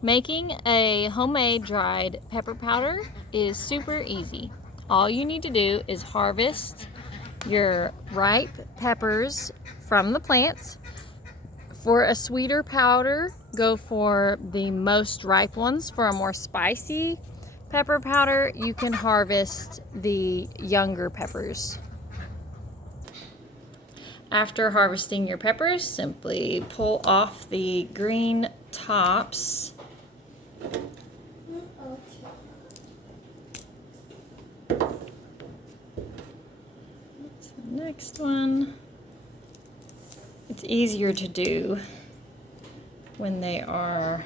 Making a homemade dried pepper powder is super easy. All you need to do is harvest your ripe peppers from the plants. For a sweeter powder, go for the most ripe ones. For a more spicy pepper powder, you can harvest the younger peppers. After harvesting your peppers, simply pull off the green tops. That's the next one. It's easier to do when they are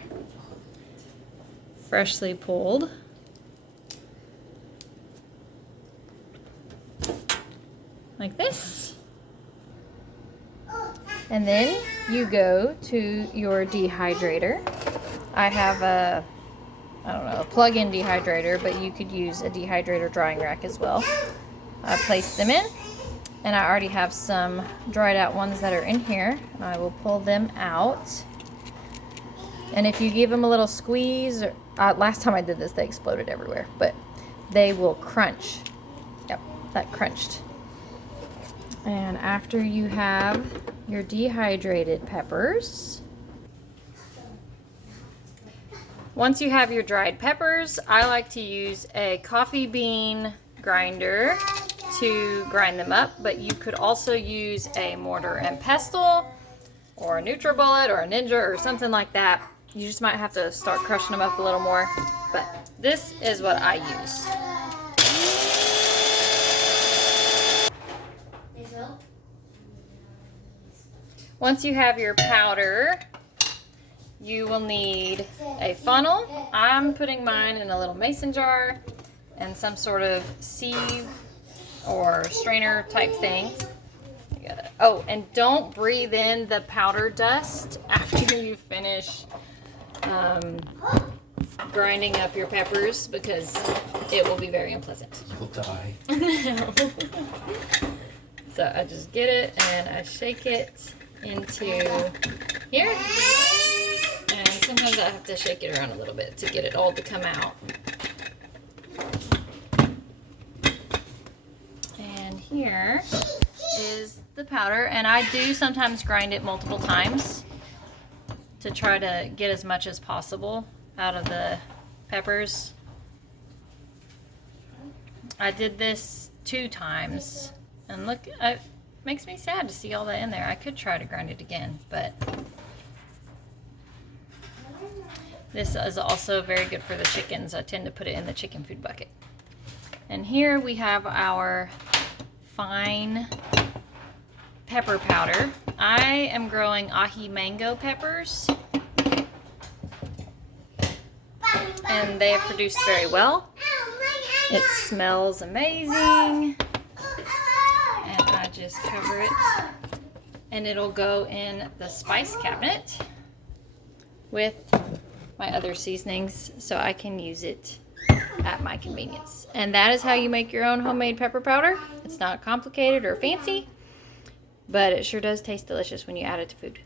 freshly pulled. Like this. And then you go to your dehydrator. I have a plug-in dehydrator, but you could use a dehydrator drying rack as well. I place them in, and I already have some dried out ones that are in here. I will pull them out. And if you give them a little squeeze, last time I did this, they exploded everywhere, but they will crunch. Yep, that crunched. And after you have your dehydrated peppers, once you have your dried peppers, I like to use a coffee bean grinder to grind them up, but you could also use a mortar and pestle or a NutriBullet or a Ninja or something like that. You just might have to start crushing them up a little more, but this is what I use. Once you have your powder, you will need a funnel. I'm putting mine in a little mason jar and some sort of sieve or strainer type thing. Oh, and don't breathe in the powder dust after you finish grinding up your peppers, because it will be very unpleasant. You'll die. No. So I just get it and I shake it into here. And sometimes I have to shake it around a little bit to get it all to come out. And here is the powder, and I do sometimes grind it multiple times to try to get as much as possible out of the peppers. I did this 2 times, and look, it makes me sad to see all that in there. I could try to grind it again, but this is also very good for the chickens. I tend to put it in the chicken food bucket. And here we have our fine pepper powder. I am growing Aji Mango Peppers, and they have produced very well. It smells amazing, and I just cover it, and it'll go in the spice cabinet with my other seasonings, so I can use it at my convenience. And that is how you make your own homemade pepper powder. It's not complicated or fancy, but it sure does taste delicious when you add it to food.